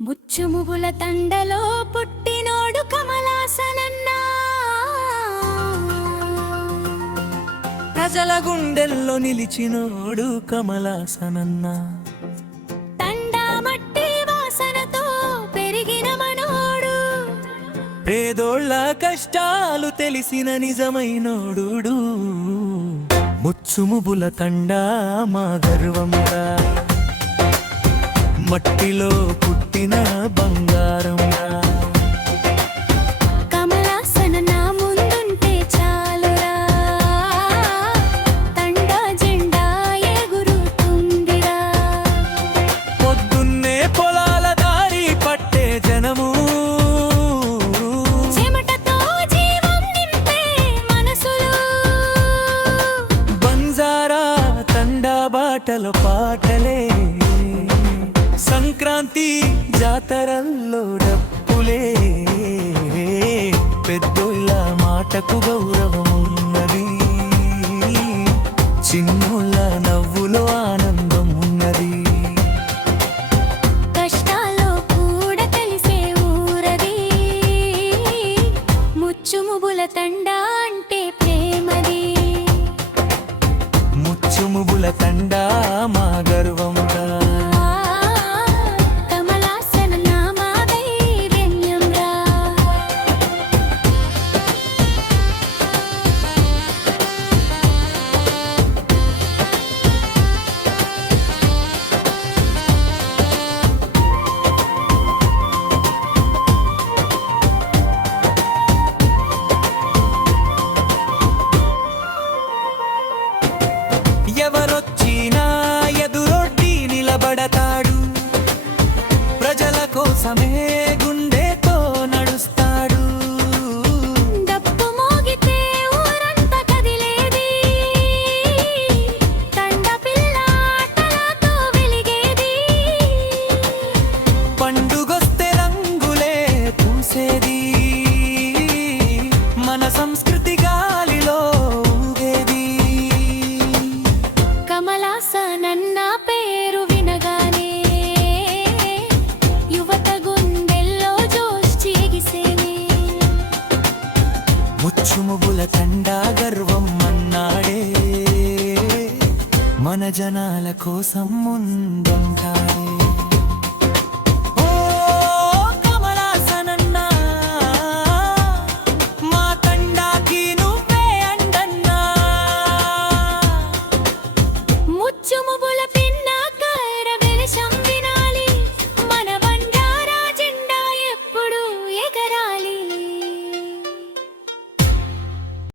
ముచ్చుముగుల తండలో పుట్టినోడు కమలాసనన్నా, ప్రజల గుండెల్లో నిలిచినోడు కమలాసనన్నా. తండా మట్టి వాసనతో పెరిగిన మనోడు, పేదోళ్ళ కష్టాలు తెలిసిన నిజమైనోడు. ముచ్చుముబుల తండా మా గర్వంగా, మట్టిలో పుట్టిన బంగారంగా. కమలాసనన్నా ముందుంటే చాలురా, తండా జెండా ఎగురుతుందిరా. పొద్దున్నే పొలాల దారి పట్టే జనము, చెమటతో జీవం నింపే మనసులు, బంజారా తండా బాటలో పాటలే. సంక్రాంతి జాతరల్లో డప్పులే, పెద్దోళ్ళ మాటకు గౌరవం ఉన్నది, చిన్నోళ్ళ నవ్వులో ఆనందం ఉన్నది. కష్టాల్లో కూడా తెలిసే ఊరది, ముచ్చుముబుల తండా అంటే ప్రేమది. ముచ్చుముబుల తండా మా గర్వంగా, కమలాసనన్నా మా ధైర్యంరా. ఎవరొచ్చినా ఎదురొడ్డి నిలబడతాడు, ప్రజల కోసమే గుండెతో నడుస్తాడు. డప్పు మోగితే ఊరంతా కదిలేది, తండ పిల్ల ఆటలతో వెలిగేది. పండుగొస్తే రంగులే పూసేది, మన సంస్కృతి గాలిలో ఊగేది. కమలాసనన్న పేరు వినగానే యువత గుండెల్లో జోష్ చిగిసేనే. ముచ్చుముబుల తండా గర్వం అన్నాడే, మన జనాల కోసం